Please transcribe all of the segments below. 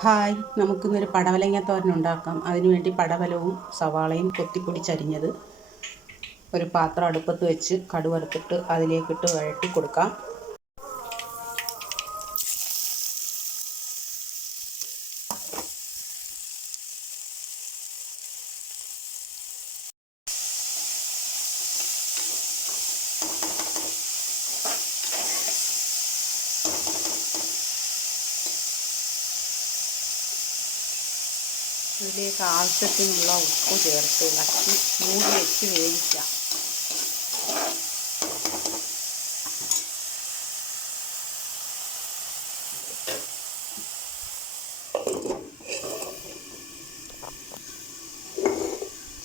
Hi, നമുക്കിന്നൊരു പടവലങ്ങ തോരൻ ഉണ്ടാക്കാം. അതിനുവേണ്ടി പടവലവും സവാളയും കൊത്തിപ്പൊടിച്ചരിഞ്ഞത് ഒരു പാത്രം അടുപ്പത്ത് വെച്ച് കടുവറുത്തിട്ട് അതിലേക്കിട്ട് വഴറ്റി കൊടുക്കാം. ഇതിലേക്ക് ആവശ്യത്തിനുള്ള ഉപ്പ് ചേർത്ത് ഇളക്കി മൂടി വെച്ച് വേവിക്കാം.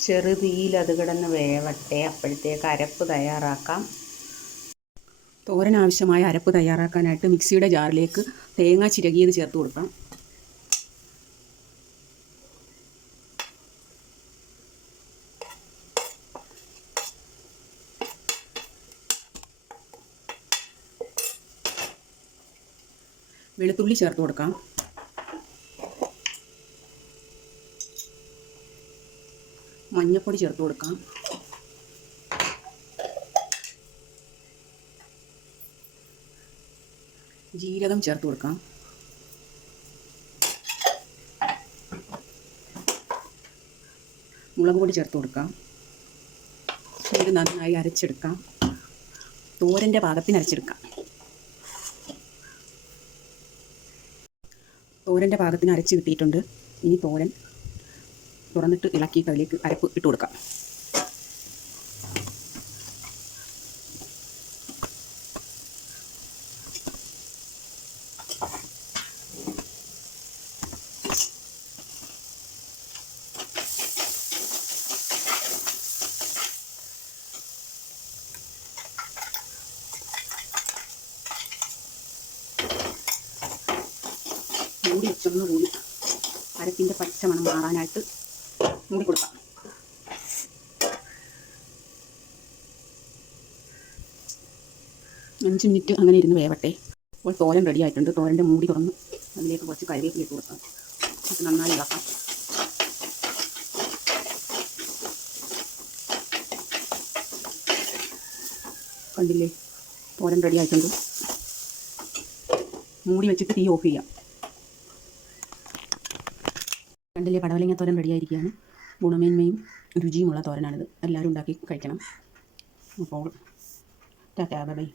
ചെറുതീയിൽ അത് കിടന്ന് വേവട്ടെ. അപ്പോഴത്തേക്ക് അരപ്പ് തയ്യാറാക്കാം. തോരൻ ആവശ്യമായ അരപ്പ് തയ്യാറാക്കാനായിട്ട് മിക്സിയുടെ ജാറിലേക്ക് തേങ്ങ ചിരകിയത് ചേർത്ത് കൊടുക്കാം. വെളുത്തുള്ളി ചേർത്ത് കൊടുക്കാം. മഞ്ഞൾപ്പൊടി ചേർത്ത് കൊടുക്കാം. ജീരകം ചേർത്ത് കൊടുക്കാം. മുളക് പൊടി ചേർത്ത് കൊടുക്കാം. ഇത് നന്നായി അരച്ചെടുക്കാം. തോരൻ്റെ പാകത്തിന് അരച്ചെടുക്കാം. തോരൻ്റെ പാകത്തിന് അരച്ച് കിട്ടിയിട്ടുണ്ട്. ഇനി തോരൻ തുറന്നിട്ട് ഇളക്കിയിട്ട് അതിലേക്ക് അരപ്പ് ഇട്ട് കൊടുക്കാം. മൂടി വെച്ചൊന്ന് കൂടി അരപ്പിൻ്റെ പച്ചമണം മാറാനായിട്ട് മൂടി കൊടുക്കാം. അഞ്ച് മിനിറ്റ് അങ്ങനെ ഇരുന്ന് വേവട്ടെ. അപ്പോൾ തോരൻ റെഡി ആയിട്ടുണ്ട്. തോരൻ്റെ മൂടി തുറന്ന് അതിലേക്ക് കുറച്ച് കറിവേപ്പില ഇട്ട് കൊടുക്കാം. അത് നന്നായി ഇളക്കാം. കണ്ടില്ലേ, തോരൻ റെഡി ആയിട്ടുണ്ട്. മൂടി വെച്ചിട്ട് തീ ഓഫ് ചെയ്യാം. കണ്ടില്ലേ, പടവലങ്ങ തോരൻ റെഡിയായിരിക്കുകയാണ്. ഗുണമേന്മയും രുചിയുമുള്ള തോരനാണിത്. എല്ലാവരും ഉണ്ടാക്കി കഴിക്കണം. അപ്പോൾ ടാറ്റാ, ബൈ.